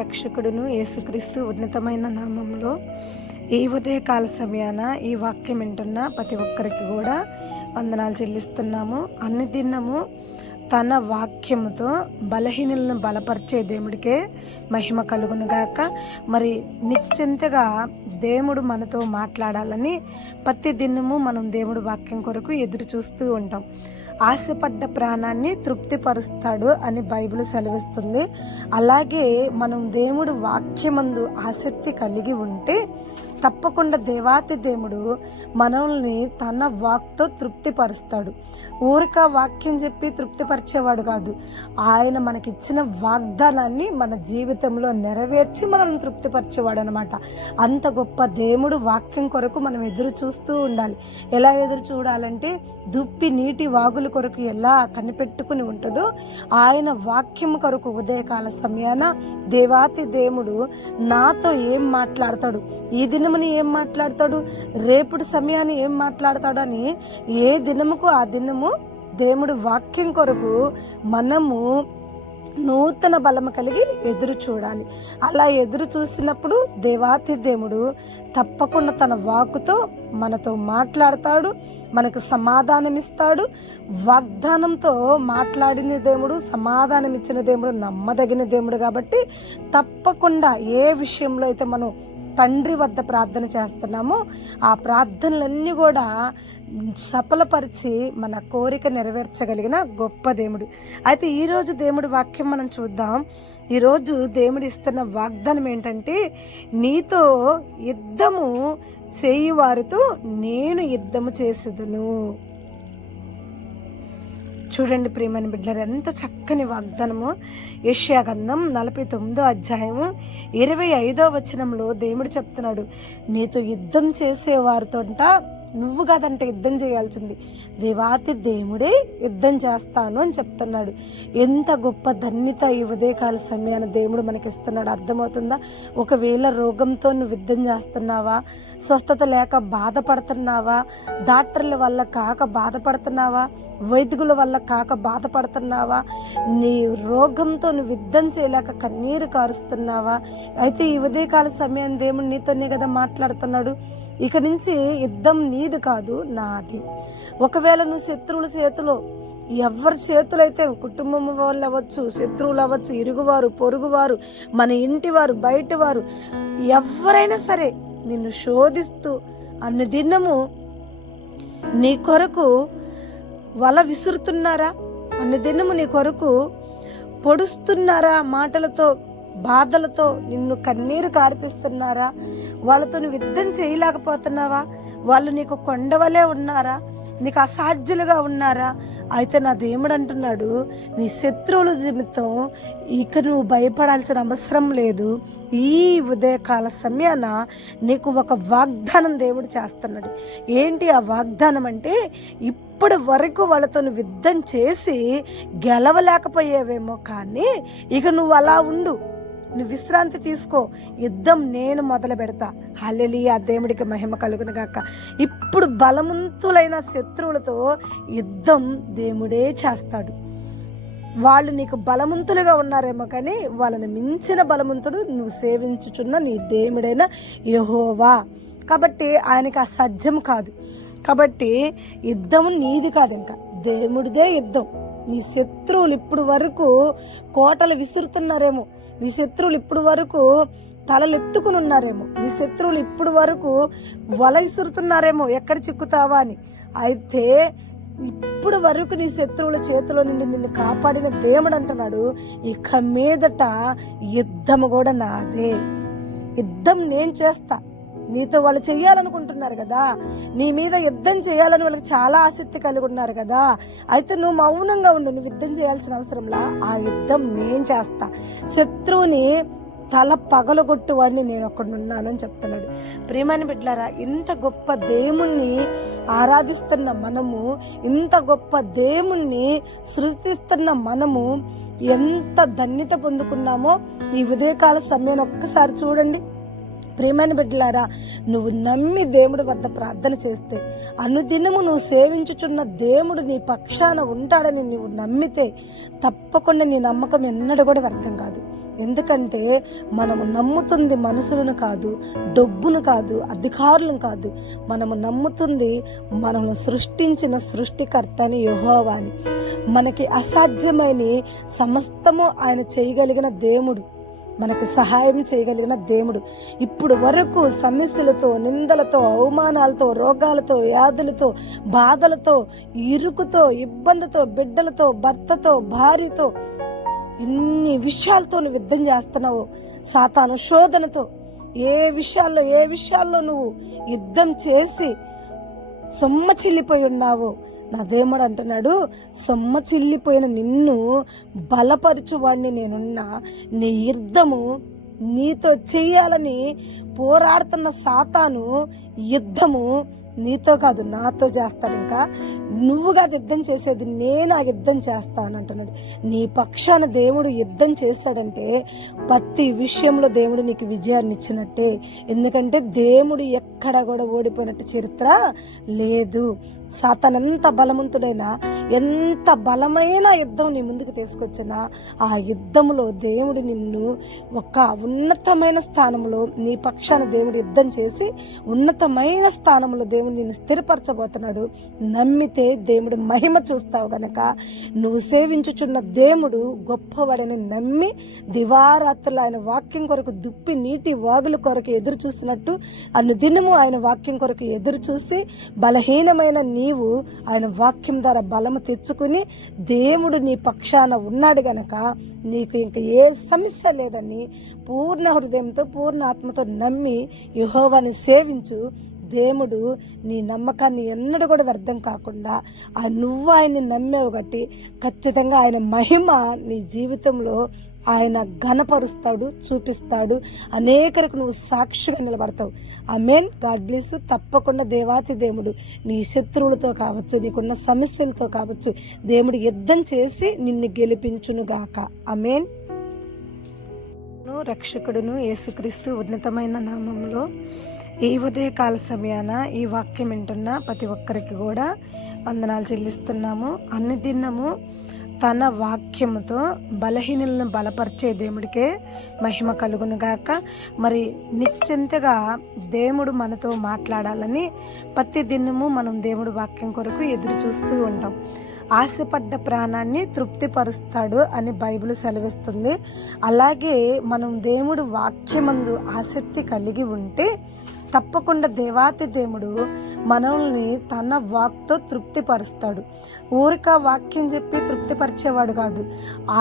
రక్షకుడును యేసుక్రీస్తు ఉన్నతమైన నామంలో ఈ ఉదయకాల సమయాన ఈ వాక్యం వింటున్న ప్రతి ఒక్కరికి కూడా వందనాలు చెల్లిస్తున్నాము. అన్ని దినము తన వాక్యముతో బలహీనులను బలపరిచే దేవుడికే మహిమ కలుగునుగాక. మరి నిశ్చింతగా దేవుడు మనతో మాట్లాడాలని ప్రతి దినము మనం దేవుడి వాక్యం కొరకు ఎదురు చూస్తూ ఉంటాం. ఆశపడ్డ ప్రాణాన్ని తృప్తిపరుస్తాడు అని బైబిల్ సెలవిస్తుంది. అలాగే మనం దేవుడు వాక్యమందు ఆసక్తి కలిగి ఉంటే తప్పకుండా దేవాతి దేవుడు మనల్ని తన వాక్తో తృప్తిపరుస్తాడు. ఊరిక వాక్యం చెప్పి తృప్తిపరిచేవాడు కాదు. ఆయన మనకిచ్చిన వాగ్దానాన్ని మన జీవితంలో నెరవేర్చి మనల్ని తృప్తిపరిచేవాడు అనమాట. అంత గొప్ప దేవుడు వాక్యం కొరకు మనం ఎదురు చూస్తూ ఉండాలి. ఎలా ఎదురు చూడాలంటే దుప్పి నీటి వాగుల కొరకు ఎలా కనిపెట్టుకుని ఉంటుందో ఆయన వాక్యం కొరకు ఉదయకాల సమయాన దేవాతి దేవుడు నాతో ఏం మాట్లాడతాడు, ఈ దినముని ఏం మాట్లాడతాడు, రేపుడు సమయాన్ని ఏం మాట్లాడతాడు అని ఏ దినముకు ఆ దినము దేవుడు వాక్యం కొరకు మనము నూతన బలము కలిగి ఎదురు చూడాలి. అలా ఎదురు చూసినప్పుడు దేవాతి దేవుడు తప్పకుండా తన వాక్కుతో మనతో మాట్లాడతాడు, మనకు సమాధానం ఇస్తాడు. వాగ్దానంతో మాట్లాడిన దేవుడు, సమాధానం ఇచ్చిన దేవుడు నమ్మదగిన దేవుడు. కాబట్టి తప్పకుండా ఏ విషయంలో అయితే మనం తండ్రి వద్ద ప్రార్థన చేస్తున్నామో ఆ ప్రార్థనలన్నీ కూడా సఫలపరిచి మన కోరిక నెరవేర్చగలిగిన గొప్ప దేవుడు. అయితే ఈరోజు దేవుడి వాక్యం మనం చూద్దాం. ఈరోజు దేవుడు ఇస్తున్న వాగ్దానం ఏంటంటే, నీతో యుద్ధము చేయువారితో నేను యుద్ధము చేసేదను. చూడండి ప్రియమైన బిడ్డలారా, ఎంత చక్కని వాగ్దానము. యెషయా గ్రంథం 49వ అధ్యాయము 25వ వచనంలో దేవుడు చెప్తున్నాడు, నీతో యుద్ధం చేసేవారితోంట నువ్వు కాదంట యుద్ధం చేయాల్సింది, దేవాతి దేవుడే యుద్ధం చేస్తాను అని చెప్తున్నాడు. ఎంత గొప్ప ధన్యత ఈ ఉదయకాల సమయాన దేవుడు మనకిస్తున్నాడు. అర్థమవుతుందా? ఒకవేళ రోగంతో నువ్వు యుద్ధం చేస్తున్నావా, స్వస్థత లేక బాధపడుతున్నావా, డాక్టర్ల వల్ల కాక బాధపడుతున్నావా, వైద్యుల వల్ల కాక బాధపడుతున్నావా, నీ రోగంతో నువ్వు యుద్ధం చేయలేక కన్నీరు కారుస్తున్నావా? అయితే ఈ ఉదయకాల సమయం దేవుడు నీతోనే కదా మాట్లాడుతున్నాడు. ఇక నుంచి యుద్ధం నీది కాదు, నాది. ఒకవేళ నువ్వు శత్రువుల చేతిలో, ఎవరి చేతులు అయితే, కుటుంబం వాళ్ళు అవ్వచ్చు, శత్రువులు అవ్వచ్చు, ఇరుగువారు, పొరుగువారు, మన ఇంటివారు, బయటవారు, ఎవరైనా సరే నిన్ను శోధిస్తూ అన్ని దినము నీ కొరకు వల విసురుతున్నారా, అన్ని దినము నీ కొరకు పొడుస్తున్నారా, మాటలతో బాధలతో నిన్ను కన్నీరు కార్పిస్తున్నారా, వాళ్ళతో నువ్వు యుద్ధం చేయలేకపోతున్నావా, వాళ్ళు నీకు కొండవలే ఉన్నారా, నీకు అసాధ్యులుగా ఉన్నారా? అయితే నా దేవుడు అంటున్నాడు, నీ శత్రువుల నిమిత్తం ఇక నువ్వు భయపడాల్సిన అవసరం లేదు. ఈ ఉదయకాల సమయాన నీకు ఒక వాగ్దానం దేవుడు చేస్తున్నాడు. ఏంటి ఆ వాగ్దానం అంటే, ఇప్పటి వరకు వాళ్ళతో నువ్వు యుద్ధం చేసి గెలవలేకపోయేవేమో, కానీ ఇక నువ్వు అలా ఉండు, నువ్వు విశ్రాంతి తీసుకో, యుద్ధం నేను మొదలు పెడతా. హల్లెలూయా, దేవుడికి మహిమ కలుగును గాక. ఇప్పుడు బలవంతులైన శత్రువులతో యుద్ధం దేవుడే చేస్తాడు. వాళ్ళు నీకు బలవంతులుగా ఉన్నారేమో, కానీ వాళ్ళని మించిన బలవంతుడు నువ్వు సేవించుచున్న నీ దేవుడైన యెహోవా. కాబట్టి ఆయనకి అసాధ్యం కాదు. కాబట్టి యుద్ధం నీది కాదు, ఇంకా దేవుడిదే యుద్ధం. నీ శత్రువులు ఇప్పుడు వరకు కోటలు విసురుతున్నారేమో, నీ శత్రువులు ఇప్పుడు వరకు తలలెత్తుకుని ఉన్నారేమో, నీ శత్రువులు ఇప్పుడు వరకు వల విసురుతున్నారేమో ఎక్కడ చిక్కుతావా అని. అయితే ఇప్పుడు వరకు నీ శత్రువుల చేతిలో నుండి నిన్ను కాపాడిన దేవుడు అంటున్నాడు, ఇక మీదట యుద్ధము కూడా నాదే, యుద్ధం నేను చేస్తా. నీతో వాళ్ళు చెయ్యాలనుకుంటున్నారు కదా, నీ మీద యుద్ధం చేయాలని వాళ్ళకి చాలా ఆసక్తి కలిగి ఉన్నారు కదా. అయితే నువ్వు మౌనంగా ఉండు, నువ్వు యుద్ధం చేయాల్సిన అవసరంలా, ఆ యుద్ధం నేను చేస్తా. శత్రువుని తల పగలగొట్టు వాడిని నేను ఒక్కడున్నానని చెప్తున్నాడు. ప్రియమైన బిడ్డలారా, ఇంత గొప్ప దేవుణ్ణి ఆరాధిస్తున్న మనము, ఇంత గొప్ప దేవుణ్ణి సృష్టిస్తున్న మనము ఎంత ధన్యత పొందుకున్నామో ఈ ఉదయకాల సమయాన్ని ఒక్కసారి చూడండి. ప్రియమైన బిడ్డలారా, నువ్వు నమ్మి దేవుడి వద్ద ప్రార్థన చేస్తే, అనుదినము నువ్వు సేవించుచున్న దేవుడు నీ పక్షాన ఉంటాడని నువ్వు నమ్మితే తప్పకుండా నీ నమ్మకం ఎన్నడూ కూడా వ్యర్థం కాదు. ఎందుకంటే మనము నమ్ముతుంది మనుషులను కాదు, డబ్బును కాదు, అధికారులను కాదు. మనము నమ్ముతుంది మనము సృష్టించిన సృష్టికర్తని యెహోవాని. మనకి అసాధ్యమైన సమస్తము ఆయన చేయగలిగిన దేవుడు, మనకు సహాయం చేయగలిగిన దేవుడు. ఇప్పుడు వరకు సమస్యలతో, నిందలతో, అవమానాలతో, రోగాలతో, వ్యాధులతో, బాధలతో, ఇరుకుతో, ఇబ్బందితో, బిడ్డలతో, భర్తతో, భార్యతో, ఎన్ని విషయాలతో నువ్వు యుద్ధం చేస్తున్నావు, సాతాను శోధనతో, ఏ విషయాల్లో నువ్వు యుద్ధం చేసి సొమ్మచిల్లిపోయి ఉన్నావో, నా దేవుడు అంటున్నాడు, సొమ్మచిల్లిపోయిన నిన్ను బలపరచువాడిని నేనున్నా. నీ యుద్ధము నీతో చెయ్యాలని పోరాడుతున్న సాతాను యుద్ధము నీతో కాదు, నాతో చేస్తాడు. ఇంకా నువ్వుగా యుద్ధం చేసేది నేను ఆ యుద్ధం చేస్తాను అంటున్నాడు. నీ పక్షాన దేవుడు యుద్ధం చేశాడంటే ప్రతి విషయంలో దేవుడు నీకు విజయాన్ని ఇచ్చినట్టే. ఎందుకంటే దేవుడు ఎక్కడ కూడా ఓడిపోయినట్టు చరిత్ర లేదు. సాతాను ఎంత బలవంతుడైనా, ఎంత బలమైన యుద్ధం నీ ముందుకు తీసుకొచ్చినా ఆ యుద్ధంలో దేవుడు నిన్ను ఒక ఉన్నతమైన స్థానంలో, నీ పక్షాన దేవుడు యుద్ధం చేసి ఉన్నతమైన స్థానంలో దేవుడు నిన్ను స్థిరపరచబోతున్నాడు. నమ్మితే దేవుడు మహిమ చూస్తావు గనక నువ్వు సేవించుచున్న దేవుడు గొప్పవాడని నమ్మి దివారాత్రులు ఆయన వాక్యం కొరకు దుప్పి నీటి వాగుల కొరకు ఎదురు చూసినట్టు అనుదినము ఆయన వాక్యం కొరకు ఎదురు చూసి బలహీనమైన నీవు ఆయన వాక్యం ద్వారా బలము తెచ్చుకుని దేవుడు నీ పక్షాన ఉన్నాడు గనక నీకు ఇంక ఏ సమస్య లేదని పూర్ణ హృదయంతో, పూర్ణ ఆత్మతో నమ్మి యెహోవాని సేవించు. దేవుడు నీ నమ్మకాన్ని ఎన్నడూ కూడా వ్యర్థం కాకుండా, నువ్వు ఆయన్ని నమ్మేవు గట్టి ఖచ్చితంగా ఆయన మహిమ నీ జీవితంలో ఆయన ఘనపరుస్తాడు, చూపిస్తాడు. అనేకరికి నువ్వు సాక్షిగా నిలబడతావు. ఆమేన్. God bless you. తప్పకుండా దేవాతి దేవుడు నీ శత్రువులతో కావచ్చు, నీకున్న సమస్యలతో కావచ్చు, దేవుడు యుద్ధం చేసి నిన్ను గెలిపించునుగాక. ఆమేన్. రక్షకుడును యేసుక్రీస్తు ఉన్నతమైన నామంలో ఈ ఉదయకాల సమయాన ఈ వాక్యం వింటున్న ప్రతి ఒక్కరికి కూడా వందనాలు చెల్లిస్తున్నాము. అనుదినము తన వాక్యముతో బలహీనులను బలపరిచే దేవుడికే మహిమ కలుగునుగాక. మరి నిశ్చింతగా దేవుడు మనతో మాట్లాడాలని ప్రతి దినము మనం దేవుడి వాక్యం కొరకు ఎదురు చూస్తూ ఉంటాం. ఆశపడ్డ ప్రాణాన్ని తృప్తిపరుస్తాడు అని బైబిల్ సెలవిస్తుంది. అలాగే మనం దేవుడు వాక్యమందు ఆసక్తి కలిగి ఉంటే తప్పకుండా దేవాతి దేవుడు మనల్ని తన వాక్తో తృప్తిపరుస్తాడు. ఊరిక వాక్యం చెప్పి తృప్తిపరిచేవాడు కాదు.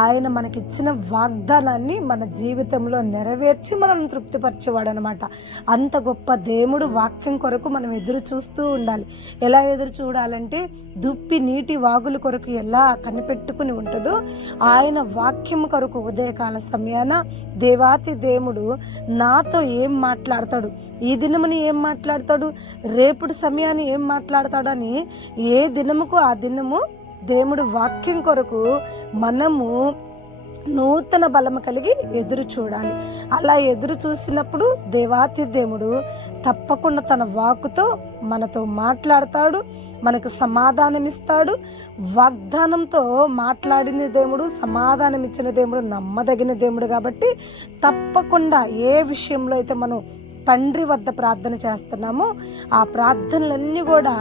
ఆయన మనకిచ్చిన వాగ్దానాన్ని మన జీవితంలో నెరవేర్చి మనల్ని తృప్తిపరిచేవాడు అనమాట. అంత గొప్ప దేవుడు వాక్యం కొరకు మనం ఎదురు చూస్తూ ఉండాలి. ఎలా ఎదురు చూడాలంటే దుప్పి నీటి వాగుల కొరకు ఎలా కనిపెట్టుకుని ఉంటుందో ఆయన వాక్యం కొరకు ఉదయకాల సమయాన దేవాతి దేవుడు నాతో ఏం మాట్లాడతాడు, ఈ దినముని ఏం మాట్లాడతాడు, రేపుడు సమయాన్ని ఏం మాట్లాడతాడని ఏ దినముకు ఆ దినము దేవుడు వాక్యం కొరకు మనము నూతన బలము కలిగి ఎదురు చూడాలి. అలా ఎదురు చూసినప్పుడు దేవాతి దేవుడు తప్పకుండా తన వాక్కుతో మనతో మాట్లాడతాడు, మనకు సమాధానం ఇస్తాడు. వాగ్దానంతో మాట్లాడిన దేవుడు, సమాధానం ఇచ్చిన దేవుడు నమ్మదగిన దేవుడు. కాబట్టి తప్పకుండా ఏ విషయంలో అయితే మనం తండ్రి వద్ద ప్రార్థన చేస్తున్నామో ఆ ప్రార్థనలన్నీ కూడా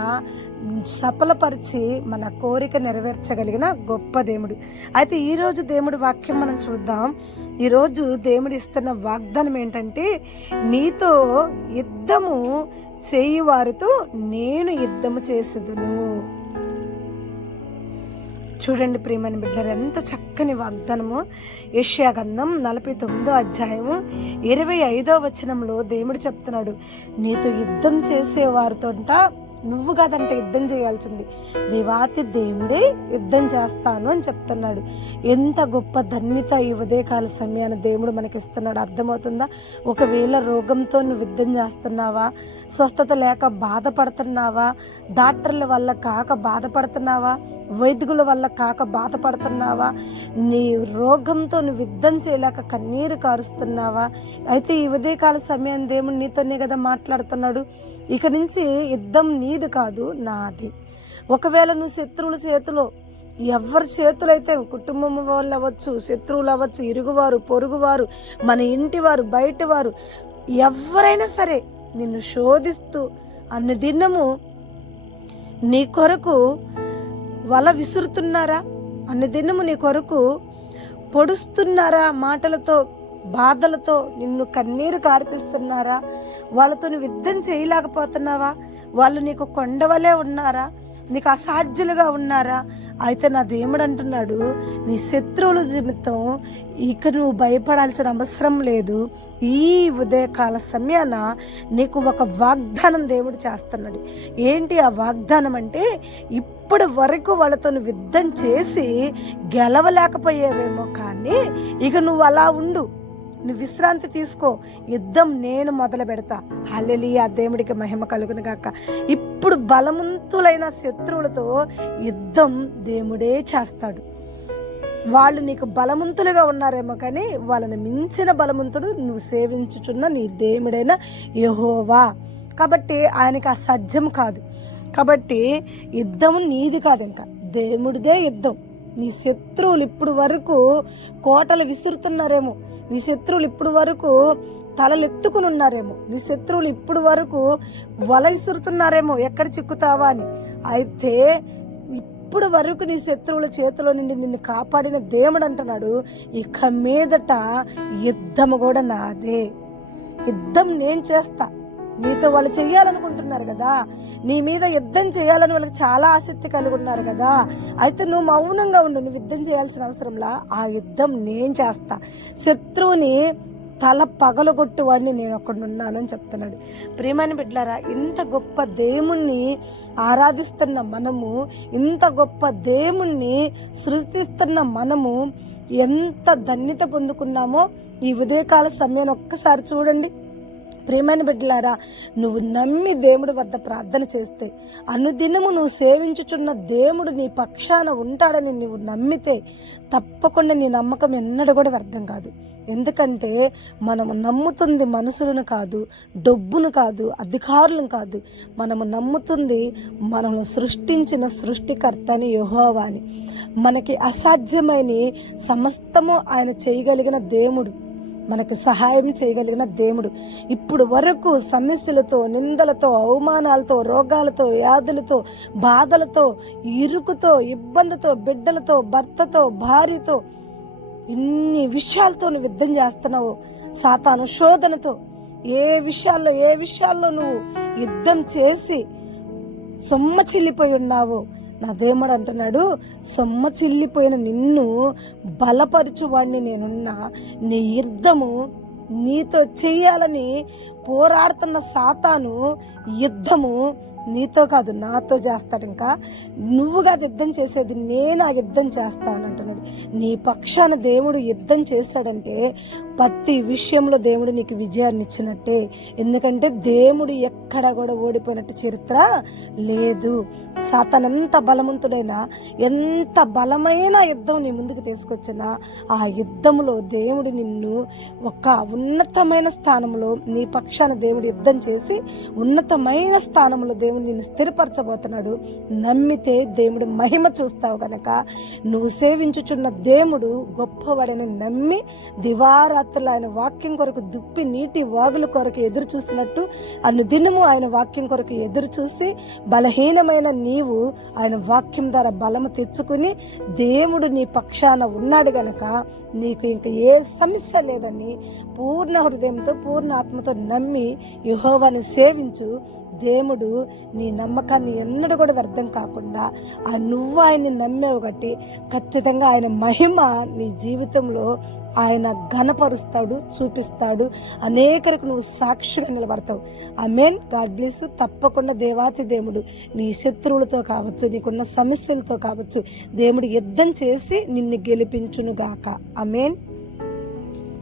సఫలపరిచి మన కోరిక నెరవేర్చగలిగిన గొప్ప దేవుడు. అయితే ఈరోజు దేవుడి వాక్యం మనం చూద్దాం. ఈరోజు దేవుడు ఇస్తున్న వాగ్దానం ఏంటంటే, నీతో యుద్ధము చేయి వారితో నేను యుద్ధము చేసేదను. చూడండి ప్రియమైన బిడ్డలు, ఎంత చక్కని వాగ్దానము. యెషయా గ్రంథం 49వ అధ్యాయము 25వ వచనంలో దేవుడు చెప్తున్నాడు, నీతో యుద్ధం చేసేవారితోంట నువ్వు కాదంటే యుద్ధం చేయాల్సింది, దేవాతి దేవుడే యుద్ధం చేస్తాను అని చెప్తున్నాడు. ఎంత గొప్ప ధన్యత ఈ ఉదయకాల సమయాన్ని దేవుడు మనకిస్తున్నాడు. అర్థమవుతుందా? ఒకవేళ రోగంతో నువ్వు యుద్ధం చేస్తున్నావా, స్వస్థత లేక బాధపడుతున్నావా, డాక్టర్ల వల్ల కాక బాధపడుతున్నావా, వైద్యుల వల్ల కాక బాధపడుతున్నావా, నీ రోగంతో నువ్వు యుద్ధం చేయలేక కన్నీరు కారుస్తున్నావా? అయితే ఈ ఉదయకాల సమయం దేవుడు నీతోనే కదా మాట్లాడుతున్నాడు. ఇక నుంచి యుద్ధం నీది కాదు, నాది. ఒకవేళ నువ్వు శత్రువుల చేతిలో, ఎవరి చేతులు అయితే, కుటుంబం వాళ్ళు అవ్వచ్చు, శత్రువులు అవ్వచ్చు, ఇరుగువారు, పొరుగువారు, మన ఇంటివారు, బయటవారు, ఎవరైనా సరే నిన్ను శోధిస్తూ అనుదినము నీ కొరకు వల విసురుతున్నారా, అనుదినము నీ కొరకు పొడుస్తున్నారా, మాటలతో బాధలతో నిన్ను కన్నీరు కార్పిస్తున్నారా, వాళ్ళతో నువ్వు యుద్ధం చేయలేకపోతున్నావా, వాళ్ళు నీకు కొండవలే ఉన్నారా, నీకు అసాధ్యులుగా ఉన్నారా? అయితే నా దేవుడు అంటున్నాడు, నీ శత్రువుల నిమిత్తం ఇక నువ్వు భయపడాల్సిన అవసరం లేదు. ఈ ఉదయకాల సమయాన నీకు ఒక వాగ్దానం దేవుడు చేస్తున్నాడు. ఏంటి ఆ వాగ్దానం అంటే, ఇప్పటి వరకు వాళ్ళతో నువ్వు యుద్ధం చేసి గెలవలేకపోయేవేమో, కానీ ఇక నువ్వు అలా ఉండు, నువ్వు విశ్రాంతి తీసుకో, యుద్ధం నేను మొదలు పెడతా. హల్లెలూయా, దేవుడికి మహిమ కలుగును గాక. ఇప్పుడు బలవంతులైన శత్రువులతో యుద్ధం దేవుడే చేస్తాడు. వాళ్ళు నీకు బలవంతులుగా ఉన్నారేమో, కానీ వాళ్ళని మించిన బలవంతుడు నువ్వు సేవించుచున్న నీ దేవుడైన యెహోవా. కాబట్టి ఆయనకి అసాధ్యం కాదు. కాబట్టి యుద్ధం నీది కాదు, ఇంకా దేవుడిదే యుద్ధం. నీ శత్రువులు ఇప్పుడు వరకు కోటలు విసురుతున్నారేమో, నీ శత్రువులు ఇప్పుడు వరకు తలలెత్తుకుని ఉన్నారేమో, నీ శత్రువులు ఇప్పుడు వరకు వల విసురుతున్నారేమో ఎక్కడ చిక్కుతావా అని. అయితే ఇప్పుడు వరకు నీ శత్రువుల చేతిలో నుండి నిన్ను కాపాడిన దేవుడు అంటున్నాడు, ఇక మీదట యుద్ధం కూడా నాదే, యుద్ధం నేను చేస్తా. నీతో వాళ్ళు చెయ్యాలనుకుంటున్నారు కదా, నీ మీద యుద్ధం చేయాలని వాళ్ళకి చాలా ఆసక్తి కలిగి ఉన్నారు కదా, అయితే నువ్వు మౌనంగా ఉండు, నువ్వు యుద్ధం చేయాల్సిన అవసరంలా, ఆ యుద్ధం నేను చేస్తా. శత్రువుని తల పగలగొట్టు వాడిని నేను ఒకడున్నాను అని చెప్తున్నాడు. ప్రియమైన బిడ్డలారా, ఇంత గొప్ప దేవుణ్ణి ఆరాధిస్తున్న మనము, ఇంత గొప్ప దేవుణ్ణి సృష్టిస్తున్న మనము ఎంత ధన్యత పొందుకున్నామో ఈ ఉదయకాల సమయాన్ని ఒక్కసారి చూడండి. ప్రియమైన బిడ్డలారా, నువ్వు నమ్మి దేవుడి వద్ద ప్రార్థన చేస్తే, అనుదినము నువ్వు సేవించుచున్న దేవుడు నీ పక్షాన ఉంటాడని నువ్వు నమ్మితే, తప్పకుండా నీ నమ్మకం ఎన్నడూ కూడా వ్యర్థం కాదు. ఎందుకంటే మనము నమ్ముతుంది మనుషులను కాదు, డబ్బును కాదు, అధికారులను కాదు. మనము నమ్ముతుంది మనము సృష్టించిన సృష్టికర్తని యెహోవాని. మనకి అసాధ్యమైన సమస్తము ఆయన చేయగలిగిన దేవుడు, మనకు సహాయం చేయగలిగిన దేవుడు. ఇప్పుడు వరకు సమస్యలతో, నిందలతో, అవమానాలతో, రోగాలతో, వ్యాధులతో, బాధలతో, ఇరుకుతో, ఇబ్బందితో, బిడ్డలతో, భర్తతో, భార్యతో, ఇన్ని విషయాలతో నువ్వు యుద్ధం చేస్తున్నావు. సాతాను శోధనతో ఏ విషయాల్లో నువ్వు యుద్ధం చేసి సొమ్మచిల్లిపోయి ఉన్నావు. నా దేవుడు అంటున్నాడు, సొమ్మచిల్లిపోయిన నిన్ను బలపరచువాడిని నేనున్నా. నీ యుద్ధము నీతో చెయ్యాలని పోరాడుతున్న సాతాను యుద్ధము నీతో కాదు, నాతో చేస్తాడు. ఇంకా నువ్వు కాదు యుద్ధం చేసేది, నేను ఆ యుద్ధం చేస్తాను అంటున్నాడు. నీ పక్షాన దేవుడు యుద్ధం చేశాడంటే ప్రతి విషయంలో దేవుడు నీకు విజయాన్ని ఇచ్చినట్టే. ఎందుకంటే దేవుడు ఎక్కడ కూడా ఓడిపోయినట్టు చరిత్ర లేదు. సాతాను ఎంత బలవంతుడైనా, ఎంత బలమైన యుద్ధం నీ ముందుకు తీసుకొచ్చినా, ఆ యుద్ధంలో దేవుడు నిన్ను ఒక ఉన్నతమైన స్థానంలో, నీ పక్షాన దేవుడు యుద్ధం చేసి ఉన్నతమైన స్థానంలో దేవుడు నిన్ను స్థిరపరచబోతున్నాడు. నమ్మితే దేవుడు మహిమ చూస్తావు గనక, నువ్వు సేవించుచున్న దేవుడు గొప్పవాడని నమ్మి దివారాత్రులు ఆయన వాక్యం కొరకు దుప్పి నీటి వాగుల కొరకు ఎదురు చూసినట్టు అనుదినము ఆయన వాక్యం కొరకు ఎదురు చూసి, బలహీనమైన నీవు ఆయన వాక్యం ద్వారా బలము తెచ్చుకుని, దేవుడు నీ పక్షాన ఉన్నాడు గనక నీకు ఇంక ఏ సమస్య లేదని పూర్ణ హృదయంతో, పూర్ణ ఆత్మతో నమ్మి యెహోవాని సేవించు. దేవుడు నీ నమ్మకాన్ని ఎన్నడూ కూడా వ్యర్థం కాకుండా నువ్వు ఆయన్ని నమ్మేవు కాబట్టి ఖచ్చితంగా ఆయన మహిమ నీ జీవితంలో ఆయన ఘనపరుస్తాడు, చూపిస్తాడు. అనేకరికి నువ్వు సాక్షిగా నిలబడతావు. ఆమేన్. God bless you. తప్పకుండా దేవాతి దేవుడు నీ శత్రువులతో కావచ్చు, నీకున్న సమస్యలతో కావచ్చు, దేవుడు యుద్ధం చేసి నిన్ను గెలిపించునుగాక. ఆమేన్.